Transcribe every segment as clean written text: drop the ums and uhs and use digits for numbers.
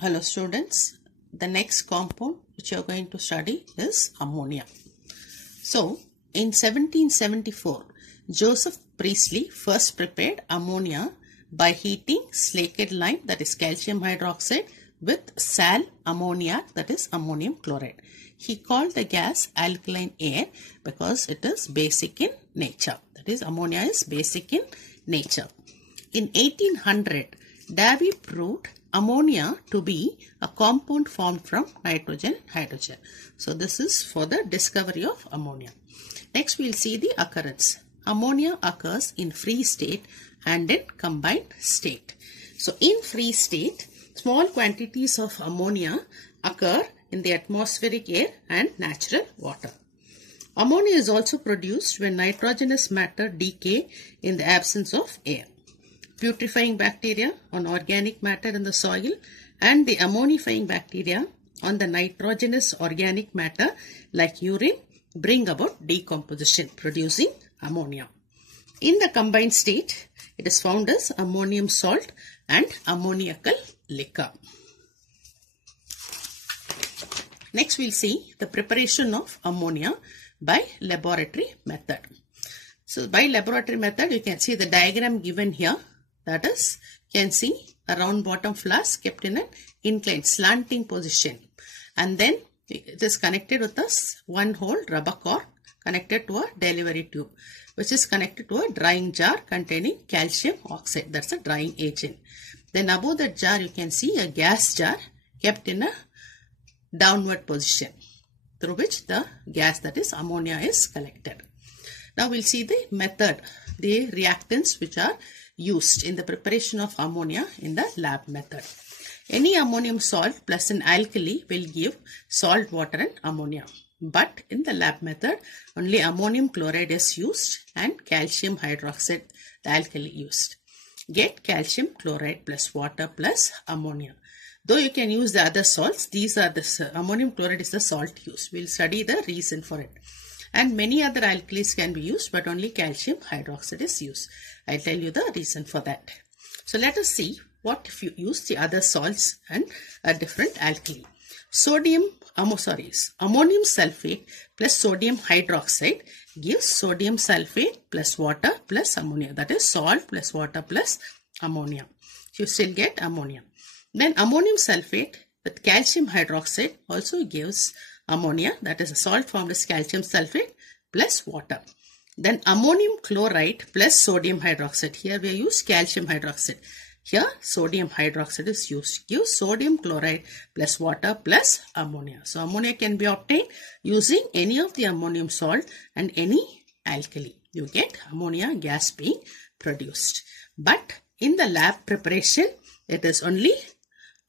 Hello students, the next compound which you are going to study is ammonia. So in 1774, Joseph Priestley first prepared ammonia by heating slaked lime, that is calcium hydroxide, with sal ammoniac, that is ammonium chloride. He called the gas alkaline air because it is basic in nature, that is ammonia is basic in nature. In 1800, Davy proved ammonia to be a compound formed from nitrogen hydrogen. So this is for the discovery of ammonia. Next we will see the occurrence. Ammonia occurs in free state and in combined state. So in free state, small quantities of ammonia occur in the atmospheric air and natural water. Ammonia is also produced when nitrogenous matter decay in the absence of air. Putrefying bacteria on organic matter in the soil and the ammonifying bacteria on the nitrogenous organic matter like urine bring about decomposition, producing ammonia. In the combined state, it is found as ammonium salt and ammoniacal liquor. Next we will see the preparation of ammonia by laboratory method. So by laboratory method, you can see the diagram given here. That is, you can see a round bottom flask kept in an inclined slanting position, and then it is connected with a one hole rubber cord connected to a delivery tube, which is connected to a drying jar containing calcium oxide, that's a drying agent. Then above that jar you can see a gas jar kept in a downward position through which the gas, that is ammonia, is collected. Now we'll see the method, the reactants which are used in the preparation of ammonia in the lab method. Any ammonium salt plus an alkali will give salt, water and ammonia. But in the lab method, only ammonium chloride is used and calcium hydroxide, the alkali, used. Get calcium chloride plus water plus ammonia. Though you can use the other salts, these are the ammonium chloride is the salt used. We'll study the reason for it. And many other alkalis can be used, but only calcium hydroxide is used. I'll tell you the reason for that. So let us see what if you use the other salts and a different alkali. Ammonium sulfate plus sodium hydroxide gives sodium sulfate plus water plus ammonia. That is salt plus water plus ammonia. You still get ammonia. Then ammonium sulfate with calcium hydroxide also gives ammonia, that is a salt formed as calcium sulfate plus water. Then ammonium chloride plus sodium hydroxide. Here we use calcium hydroxide. Here sodium hydroxide is used. Gives sodium chloride plus water plus ammonia. So ammonia can be obtained using any of the ammonium salt and any alkali. You get ammonia gas being produced. But in the lab preparation, it is only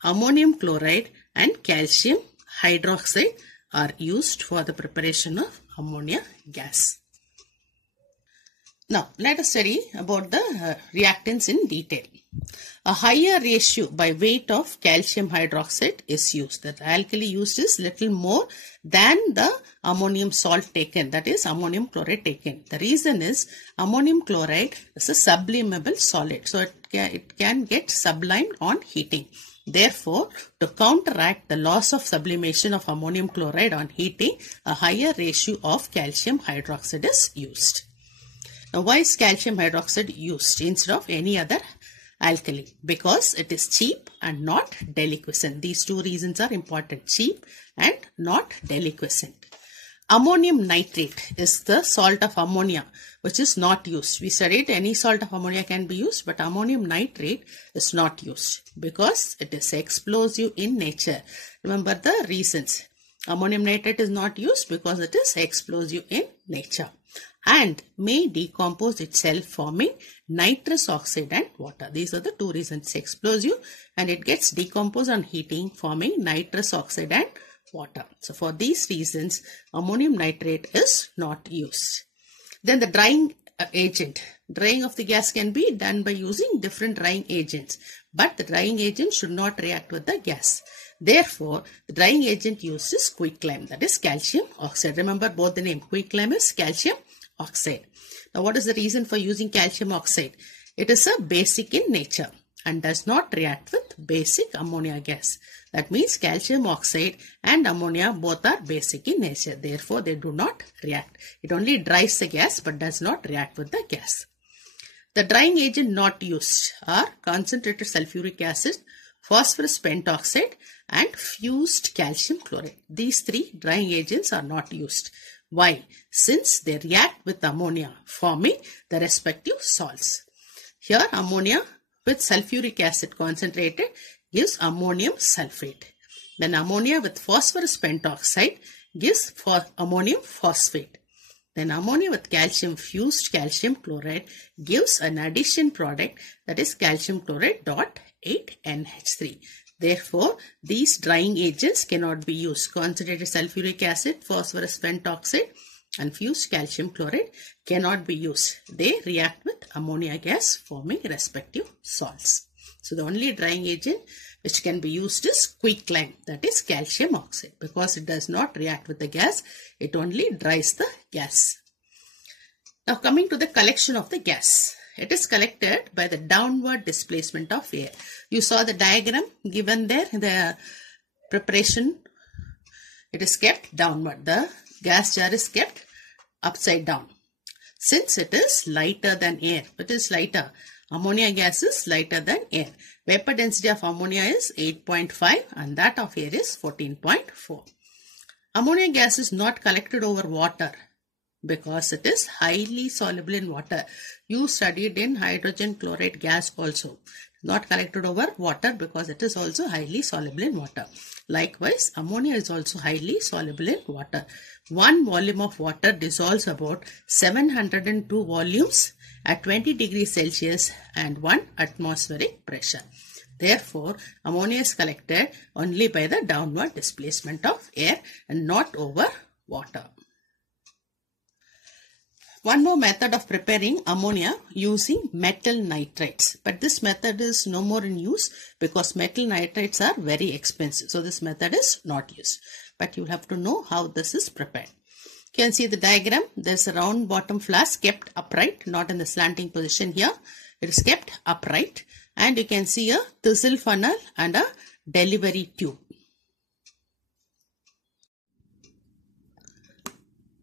ammonium chloride and calcium hydroxide are used for the preparation of ammonia gas. Now let us study about the reactants in detail. A higher ratio by weight of calcium hydroxide is used. The alkali used is little more than the ammonium salt taken, that is ammonium chloride taken. The reason is ammonium chloride is a sublimable solid, so it can get sublimed on heating. Therefore, to counteract the loss of sublimation of ammonium chloride on heating, a higher ratio of calcium hydroxide is used. Now, why is calcium hydroxide used instead of any other alkali? Because it is cheap and not deliquescent. These two reasons are important: cheap and not deliquescent. Ammonium nitrate is the salt of ammonia which is not used. We studied any salt of ammonia can be used, but ammonium nitrate is not used because it is explosive in nature. Remember the reasons. Ammonium nitrate is not used because it is explosive in nature and may decompose itself forming nitrous oxide and water. These are the two reasons. It's explosive and it gets decomposed on heating forming nitrous oxide and water. So for these reasons, ammonium nitrate is not used. Then the drying agent. Drying of the gas can be done by using different drying agents, but the drying agent should not react with the gas. Therefore, the drying agent used is quicklime, that is calcium oxide. Remember both the name. Quicklime is calcium oxide. Now what is the reason for using calcium oxide? It is a basic in nature and does not react with basic ammonia gas. That means calcium oxide and ammonia both are basic in nature. Therefore, they do not react. It only dries the gas but does not react with the gas. The drying agent not used are concentrated sulfuric acid, phosphorus pentoxide and fused calcium chloride. These three drying agents are not used. Why? Since they react with ammonia, forming the respective salts. Here ammonia with sulfuric acid concentrated gives ammonium sulfate. Then ammonia with phosphorus pentoxide gives ammonium phosphate. Then ammonia with calcium fused calcium chloride gives an addition product, that is calcium chloride dot 8NH3. Therefore, these drying agents cannot be used. Concentrated sulfuric acid, phosphorus pentoxide and fused calcium chloride cannot be used. They react with ammonia gas, forming respective salts. So the only drying agent which can be used is quicklime, that is calcium oxide. Because it does not react with the gas, it only dries the gas. Now coming to the collection of the gas. It is collected by the downward displacement of air. You saw the diagram given there, the preparation. It is kept downward. The gas jar is kept upside down. Since it is lighter than air, it is lighter. Ammonia gas is lighter than air. Vapor density of ammonia is 8.5 and that of air is 14.4. Ammonia gas is not collected over water because it is highly soluble in water. You studied in hydrogen chloride gas also. Not collected over water because it is also highly soluble in water. Likewise, ammonia is also highly soluble in water. 1 volume of water dissolves about 702 volumes at 20 degrees Celsius and 1 atmospheric pressure. Therefore, ammonia is collected only by the downward displacement of air and not over water. One more method of preparing ammonia using metal nitrates. But this method is no more in use because metal nitrates are very expensive. So this method is not used. But you have to know how this is prepared. You can see the diagram. There's a round bottom flask kept upright, not in the slanting position here. It is kept upright. And you can see a thistle funnel and a delivery tube.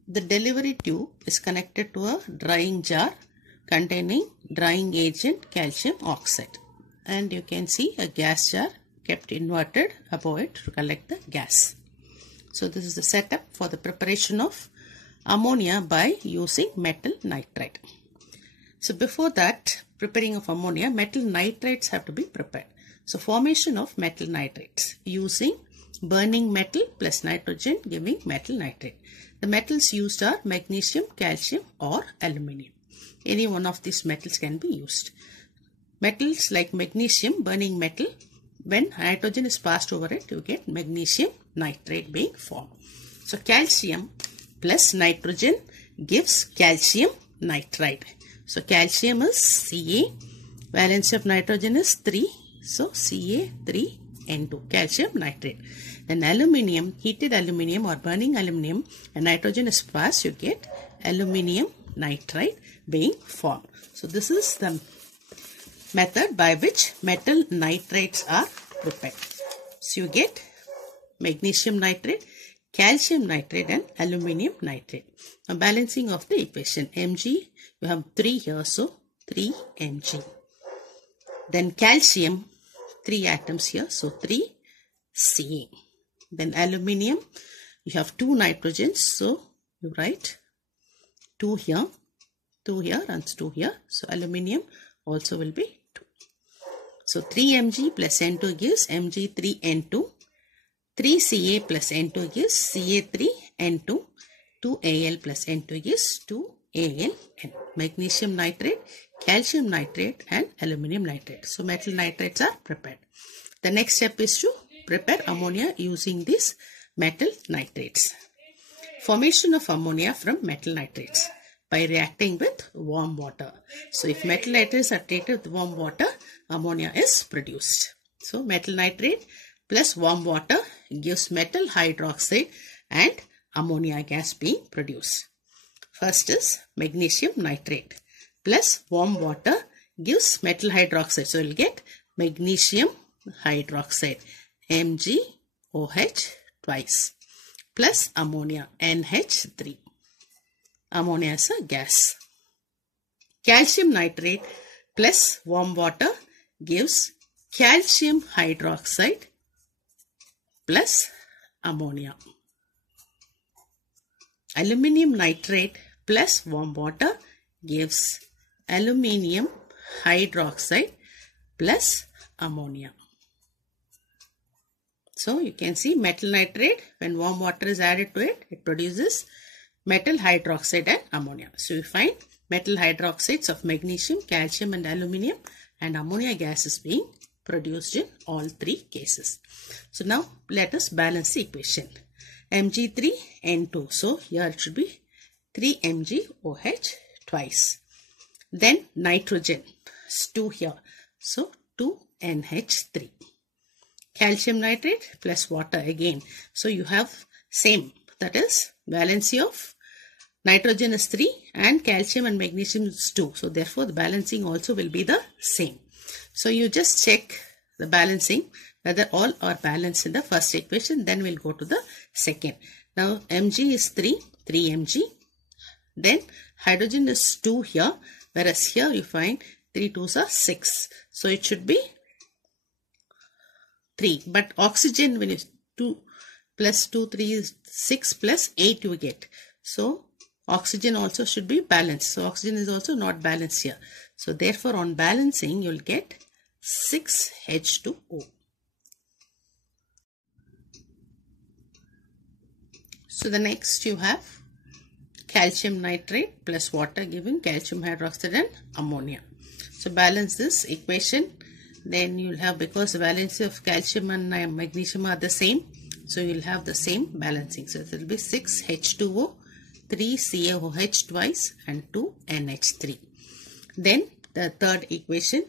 The delivery tube is connected to a drying jar containing drying agent calcium oxide. And you can see a gas jar kept inverted above it to collect the gas. So this is the setup for the preparation of ammonia by using metal nitrate. So before that, preparing of ammonia, metal nitrates have to be prepared. So formation of metal nitrates using burning metal plus nitrogen giving metal nitrate. The metals used are magnesium, calcium or aluminium. Any one of these metals can be used. Metals like magnesium, burning metal, when nitrogen is passed over it, you get magnesium nitrate being formed. So calcium plus nitrogen gives calcium nitride. So calcium is Ca, valency of nitrogen is 3, so Ca3N2, calcium nitrate. Then aluminium, heated aluminium or burning aluminium, and nitrogen is passed, you get aluminium nitride being formed. So this is the method by which metal nitrates are prepared. So you get magnesium nitrate, calcium nitrate and aluminium nitrate. Now balancing of the equation, Mg, you have 3 here, so 3 Mg. Then calcium, 3 atoms here, so 3 Ca. Then aluminium, you have 2 nitrogens, so you write 2 here and 2 here. So aluminium also will be 2. So 3 Mg plus N2 gives Mg3N2. 3 Ca plus N2 gives Ca3N2. 2 Al plus N2 gives 2 AlN. Magnesium nitrate, calcium nitrate and aluminium nitrate. So metal nitrates are prepared. The next step is to prepare ammonia using these metal nitrates. Formation of ammonia from metal nitrates by reacting with warm water. So if metal nitrates are treated with warm water, ammonia is produced. So metal nitrate plus warm water gives metal hydroxide and ammonia gas being produced. First is magnesium nitrate plus warm water gives metal hydroxide. So you will get magnesium hydroxide, MgOH twice, plus ammonia, NH3. Ammonia is a gas. Calcium nitrate plus warm water gives calcium hydroxide plus ammonia. Aluminium nitrate plus warm water gives aluminium hydroxide plus ammonia. So you can see metal nitrate, when warm water is added to it, it produces metal hydroxide and ammonia. So you find metal hydroxides of magnesium, calcium and aluminium, and ammonia gas is being produced in all three cases. So now let us balance the equation. Mg3N2. So here it should be 3MgOH twice. Then nitrogen is 2 here. So 2NH3. Calcium nitrate plus water again. So you have same, that is valency of nitrogen is 3 and calcium and magnesium is 2. So therefore the balancing also will be the same. So you just check the balancing whether all are balanced in the first equation, then we'll go to the second. Now Mg is 3 Mg. Then hydrogen is 2 here, whereas here you find 3 2s are 6. So it should be 3. But oxygen, when it's 2 plus 2, 3 is 6 plus 8 you get. So oxygen also should be balanced. So oxygen is also not balanced here. So therefore on balancing you'll get 6H2O. So the next you have calcium nitrate plus water giving calcium hydroxide and ammonia. So balance this equation. Then you'll have, because the valency of calcium and magnesium are the same, so you'll have the same balancing. So it will be 6H2O, 3CaOH twice and 2NH3. Then the third equation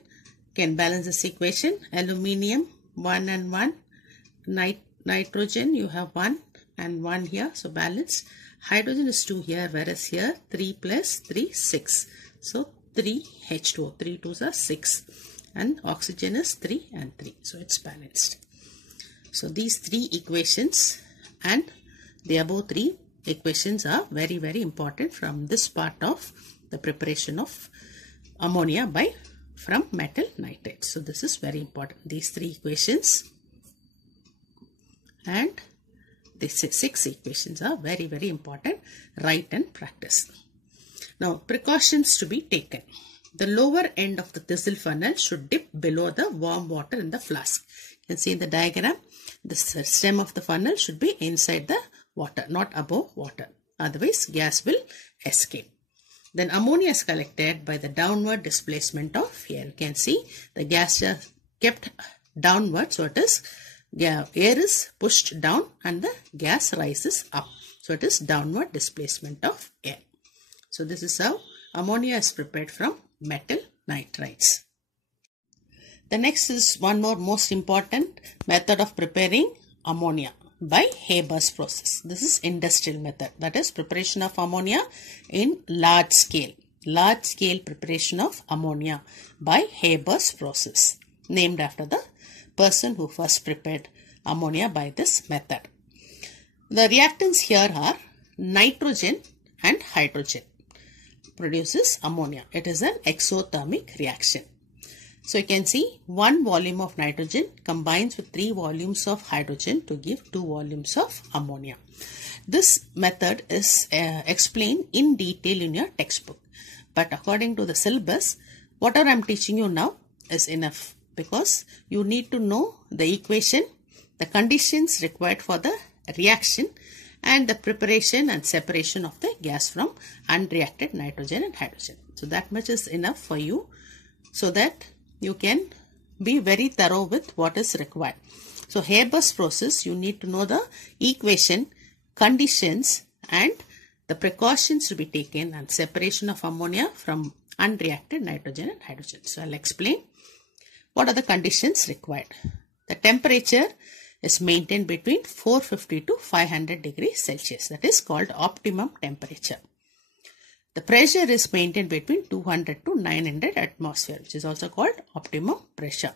can balance this equation. Aluminium 1 and 1, nitrogen you have 1 and 1 here, so balance. Hydrogen is 2 here, whereas here 3 plus 3 6. So 3H2O, 3 2s are 6. And oxygen is 3 and 3. So it's balanced. So these three equations and the above three equations are very, very important from this part of the preparation of ammonia from metal nitrate. So this is very important. These three equations and these six equations are very, very important. Write and practice. Now precautions to be taken. The lower end of the thistle funnel should dip below the warm water in the flask. You can see in the diagram, the stem of the funnel should be inside the water, not above water. Otherwise, gas will escape. Then ammonia is collected by the downward displacement of air. You can see the gas is kept downward. So it is, air is pushed down and the gas rises up. So it is downward displacement of air. So this is how ammonia is prepared from metal nitrides. The next is one more most important method of preparing ammonia by Haber's process. This is industrial method, that is preparation of ammonia in large scale preparation of ammonia by Haber's process, named after the person who first prepared ammonia by this method. The reactants here are nitrogen and hydrogen produces ammonia. It is an exothermic reaction. So you can see 1 volume of nitrogen combines with 3 volumes of hydrogen to give 2 volumes of ammonia. This method is explained in detail in your textbook. But according to the syllabus, whatever I am teaching you now is enough, because you need to know the equation, the conditions required for the reaction, and the preparation and separation of the gas from unreacted nitrogen and hydrogen. So that much is enough for you, so that you can be very thorough with what is required. So Haber's process, you need to know the equation, conditions and the precautions to be taken and separation of ammonia from unreacted nitrogen and hydrogen. So I'll explain what are the conditions required. The temperature is maintained between 450 to 500 degrees Celsius. That is called optimum temperature. The pressure is maintained between 200 to 900 atmosphere, which is also called optimum pressure.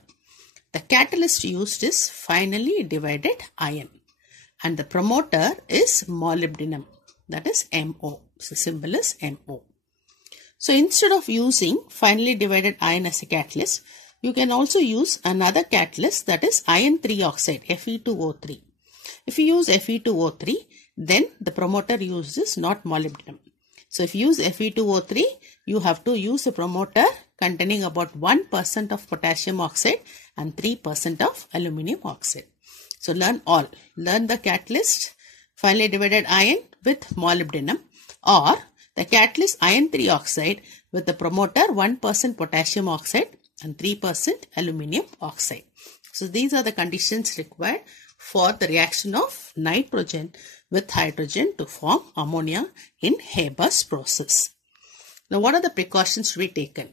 The catalyst used is finely divided iron, and the promoter is molybdenum, that is MO. So symbol is MO. So instead of using finely divided iron as a catalyst, you can also use another catalyst, that is iron 3 oxide, Fe2O3. If you use Fe2O3, then the promoter used is not molybdenum. So if you use Fe2O3, you have to use a promoter containing about 1% of potassium oxide and 3% of aluminum oxide. So learn all. Learn the catalyst finely divided iron with molybdenum, or the catalyst iron 3 oxide with the promoter 1% potassium oxide and 3% aluminum oxide. So these are the conditions required for the reaction of nitrogen with hydrogen to form ammonia in Haber's process. Now what are the precautions to be taken?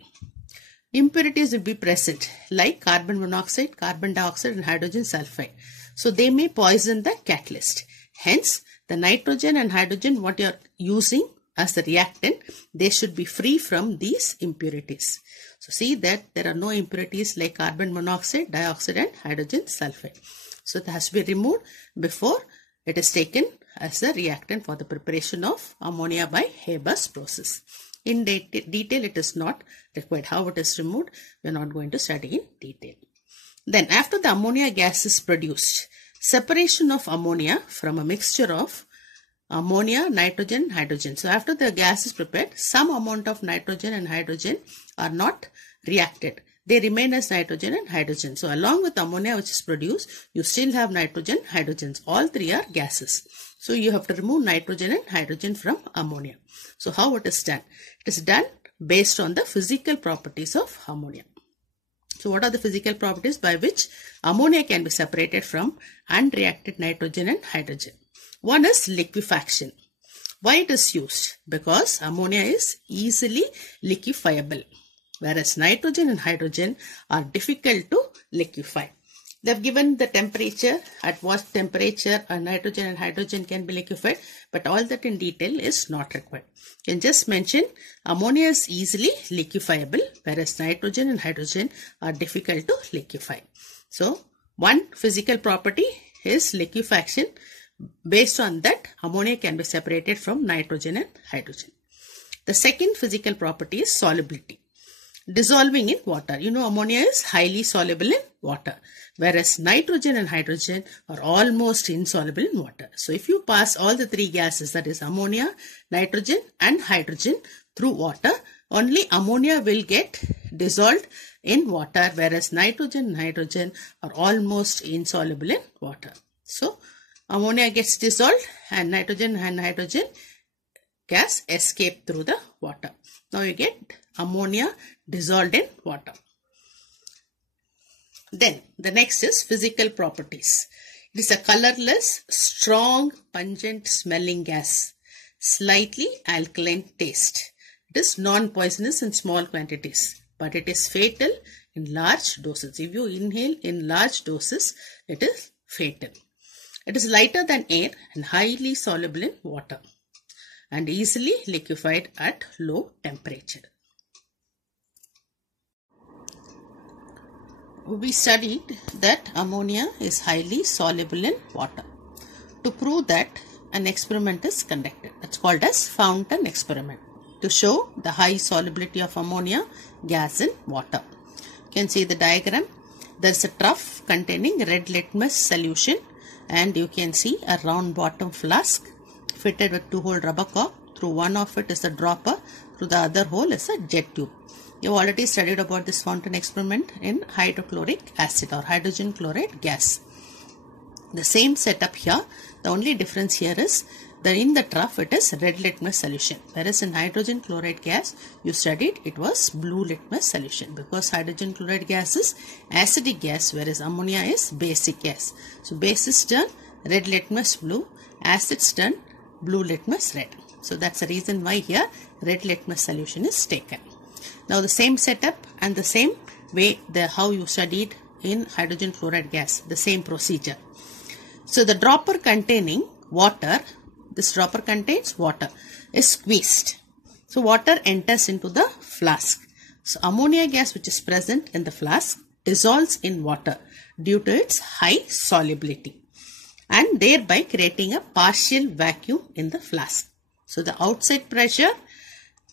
Impurities will be present like carbon monoxide, carbon dioxide and hydrogen sulfide. So they may poison the catalyst. Hence the nitrogen and hydrogen what you are using as the reactant, they should be free from these impurities. So see that there are no impurities like carbon monoxide, dioxide and hydrogen sulfide. So it has to be removed before it is taken as a reactant for the preparation of ammonia by Haber's process. In detail it is not required. How it is removed, we are not going to study in detail. Then after the ammonia gas is produced, separation of ammonia from a mixture of ammonia, nitrogen, hydrogen. So after the gas is prepared, some amount of nitrogen and hydrogen are not reacted. They remain as nitrogen and hydrogen. So along with ammonia which is produced, you still have nitrogen, hydrogens. All three are gases. So you have to remove nitrogen and hydrogen from ammonia. So how it is done? It is done based on the physical properties of ammonia. So what are the physical properties by which ammonia can be separated from unreacted nitrogen and hydrogen? One is liquefaction. Why it is used? Because ammonia is easily liquefiable, whereas nitrogen and hydrogen are difficult to liquefy. They have given the temperature, at what temperature nitrogen and hydrogen can be liquefied, but all that in detail is not required. You can just mention ammonia is easily liquefiable, whereas nitrogen and hydrogen are difficult to liquefy. So one physical property is liquefaction. Based on that, ammonia can be separated from nitrogen and hydrogen. The second physical property is solubility. Dissolving in water. You know, ammonia is highly soluble in water, whereas nitrogen and hydrogen are almost insoluble in water. So if you pass all the three gases, that is ammonia, nitrogen and hydrogen, through water, only ammonia will get dissolved in water, whereas nitrogen and hydrogen are almost insoluble in water. So ammonia gets dissolved and nitrogen and hydrogen gas escape through the water. Now you get ammonia dissolved in water. Then the next is physical properties. It is a colorless, strong, pungent smelling gas, slightly alkaline taste. It is non-poisonous in small quantities, but it is fatal in large doses. If you inhale in large doses, it is fatal. It is lighter than air and highly soluble in water and easily liquefied at low temperature. We studied that ammonia is highly soluble in water. To prove that, an experiment is conducted. It's called as fountain experiment to show the high solubility of ammonia gas in water. You can see the diagram. There is a trough containing red litmus solution, and you can see a round bottom flask fitted with 2-hole rubber cork. Through one of it is a dropper, through the other hole is a jet tube. You have already studied about this fountain experiment in hydrochloric acid or hydrogen chloride gas. The same setup here. The only difference here is that in the trough it is red litmus solution, whereas in hydrogen chloride gas you studied it was blue litmus solution, because hydrogen chloride gas is acidic gas whereas ammonia is basic gas. So base is done red litmus blue, acids done blue litmus red. So that's the reason why here red litmus solution is taken. Now the same setup and the same way how you studied in hydrogen chloride gas, the same procedure. So the dropper containing water, this dropper contains water, is squeezed. So water enters into the flask. So ammonia gas which is present in the flask dissolves in water due to its high solubility and thereby creating a partial vacuum in the flask. So the outside pressure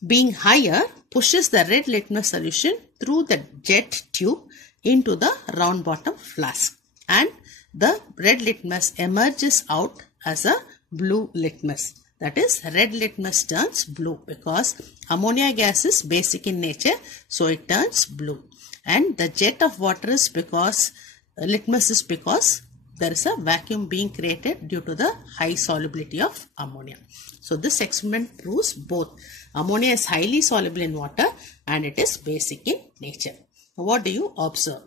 being higher pushes the red litmus solution through the jet tube into the round bottom flask, and the red litmus emerges out as a blue litmus. That is, red litmus turns blue because ammonia gas is basic in nature, so it turns blue. And the jet of water is because litmus is because there is a vacuum being created due to the high solubility of ammonia. So this experiment proves both ammonia is highly soluble in water and it is basic in nature. Now what do you observe?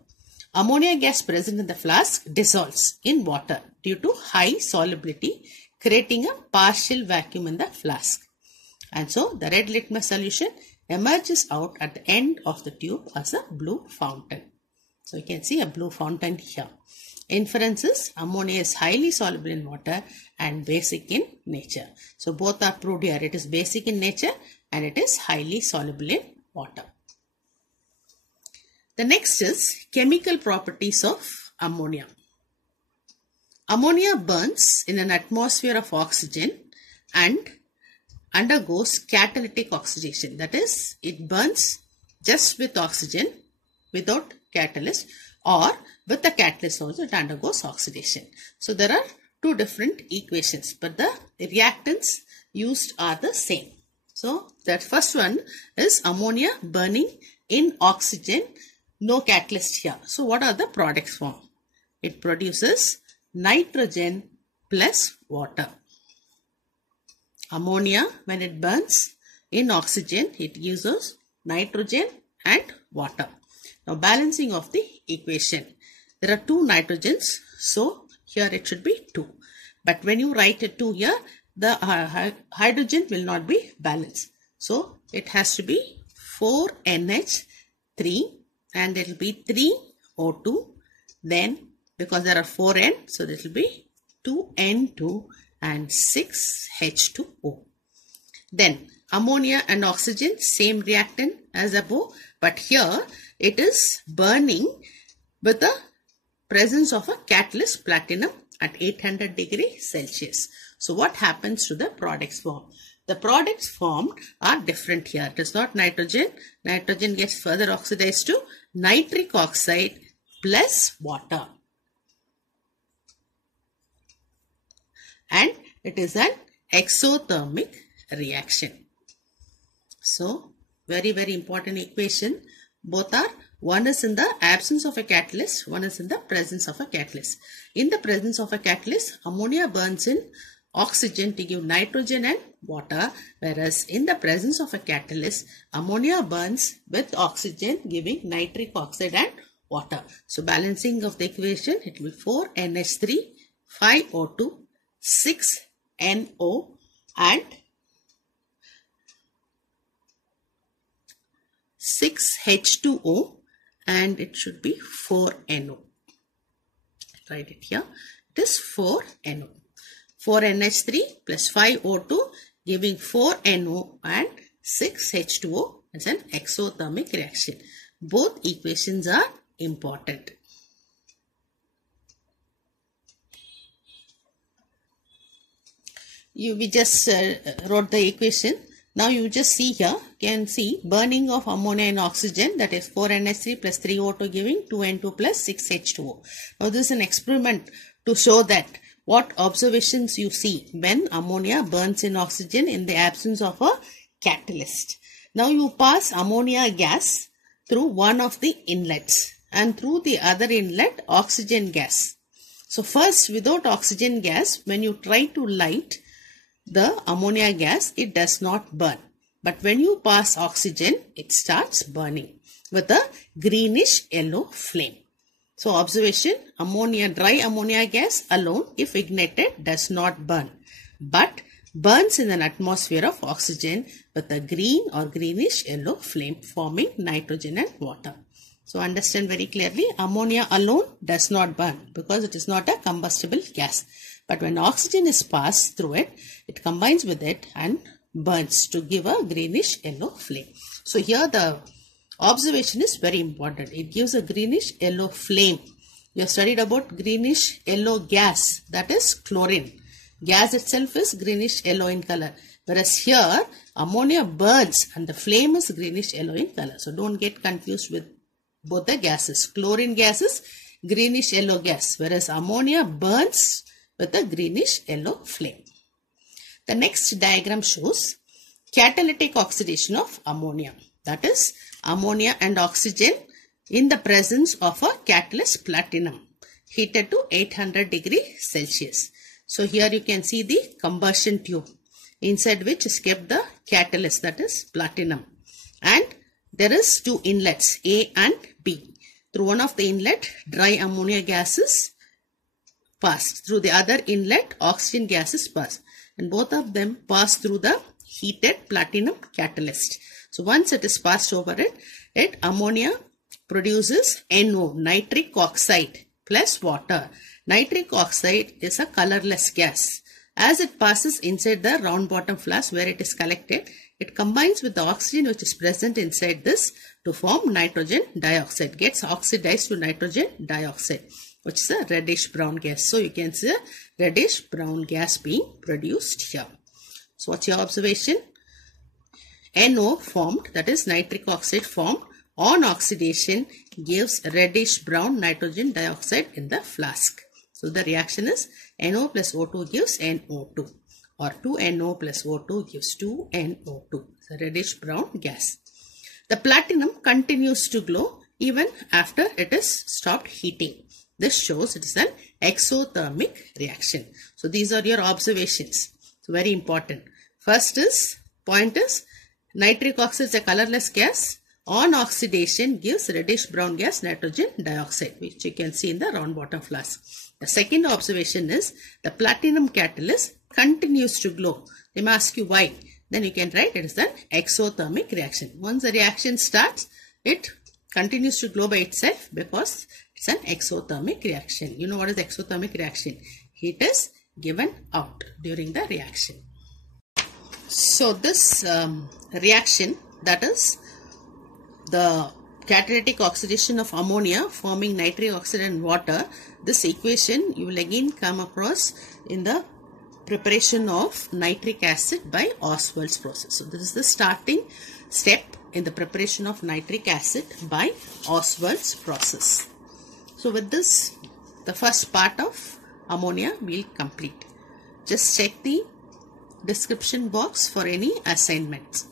Ammonia gas present in the flask dissolves in water due to high solubility, creating a partial vacuum in the flask. And so the red litmus solution emerges out at the end of the tube as a blue fountain. So you can see a blue fountain here. Inference is ammonia is highly soluble in water and basic in nature. So both are proved here. It is basic in nature and it is highly soluble in water. The next is chemical properties of ammonia. Ammonia burns in an atmosphere of oxygen and undergoes catalytic oxidation. That is, it burns just with oxygen without catalyst, or with the catalyst also it undergoes oxidation. So there are two different equations, but the reactants used are the same. So that first one is ammonia burning in oxygen, no catalyst here. So what are the products formed? It produces nitrogen plus water. Ammonia, when it burns in oxygen, it uses nitrogen and water. Now balancing of the equation. There are two nitrogens, so here it should be 2. But when you write it 2 here, the hydrogen will not be balanced. So it has to be 4NH3 and it will be 3O2. Then because there are 4N, so this will be 2N2 and 6H2O. Then ammonia and oxygen, same reactant as above, but here it is burning with the presence of a catalyst platinum at 800 degrees Celsius. So what happens to the products formed? The products formed are different here. It is not nitrogen. Nitrogen gets further oxidized to nitric oxide plus water. And it is an exothermic reaction. So very, very important equation. Both are, one is in the absence of a catalyst, one is in the presence of a catalyst. In the presence of a catalyst, ammonia burns in oxygen to give nitrogen and water, whereas in the presence of a catalyst, ammonia burns with oxygen giving nitric oxide and water. So balancing of the equation, it will be 4NH3, 5O2, 6NO and 6H2O, and it should be 4NO. Write it here. It is 4NO. 4NH3 plus 5O2 giving 4NO and 6H2O. It's an exothermic reaction. Both equations are important. We just wrote the equation. Now you just see here, can see burning of ammonia and oxygen, that is 4NH3 plus 3O2 giving 2N2 plus 6H2O. Now this is an experiment to show that what observations you see when ammonia burns in oxygen in the absence of a catalyst. Now you pass ammonia gas through one of the inlets and through the other inlet oxygen gas. So first, without oxygen gas, when you try to light the ammonia gas, it does not burn. But when you pass oxygen, it starts burning with a greenish yellow flame. So observation, dry ammonia gas alone, if ignited, does not burn, but burns in an atmosphere of oxygen with a green or greenish yellow flame forming nitrogen and water. So understand very clearly, ammonia alone does not burn because it is not a combustible gas. But when oxygen is passed through it, it combines with it and burns to give a greenish yellow flame. So here the observation is very important. It gives a greenish yellow flame. You have studied about greenish yellow gas, that is chlorine. Gas itself is greenish yellow in color. Whereas here, ammonia burns and the flame is greenish yellow in color. So don't get confused with both the gases. Chlorine gas is greenish yellow gas, whereas ammonia burns with a greenish yellow flame. The next diagram shows catalytic oxidation of ammonia. That is ammonia and oxygen in the presence of a catalyst platinum heated to 800 degrees Celsius. So here you can see the combustion tube inside which is kept the catalyst, that is platinum. And there is two inlets, A and B. Through one of the inlet, dry ammonia gases pass. Through the other inlet, oxygen gases pass. And both of them pass through the heated platinum catalyst. So once it is passed over it, ammonia produces NO, nitric oxide plus water. Nitric oxide is a colorless gas. As it passes inside the round bottom flask where it is collected, it combines with the oxygen which is present inside this to form nitrogen dioxide. Gets oxidized to nitrogen dioxide, which is a reddish brown gas. So you can see a reddish brown gas being produced here. So what's your observation? NO formed, that is nitric oxide formed on oxidation, gives reddish brown nitrogen dioxide in the flask. So the reaction is NO plus O2 gives NO2, or 2NO plus O2 gives 2NO2. It's a reddish brown gas. The platinum continues to glow even after it is stopped heating. This shows it is an exothermic reaction. So these are your observations. So very important. First point is nitric oxide is a colorless gas. On oxidation gives reddish brown gas nitrogen dioxide, which you can see in the round bottom flask. The second observation is the platinum catalyst continues to glow. They may ask you why. Then you can write it is an exothermic reaction. Once the reaction starts, it continues to glow by itself because it's an exothermic reaction. You know what is exothermic reaction? Heat is given out during the reaction. So this reaction, that is the catalytic oxidation of ammonia forming nitric oxide and water, this equation you will again come across in the preparation of nitric acid by Ostwald's process. So this is the starting step in the preparation of nitric acid by Ostwald's process. So with this, the first part of ammonia will complete. Just check the description box for any assignments.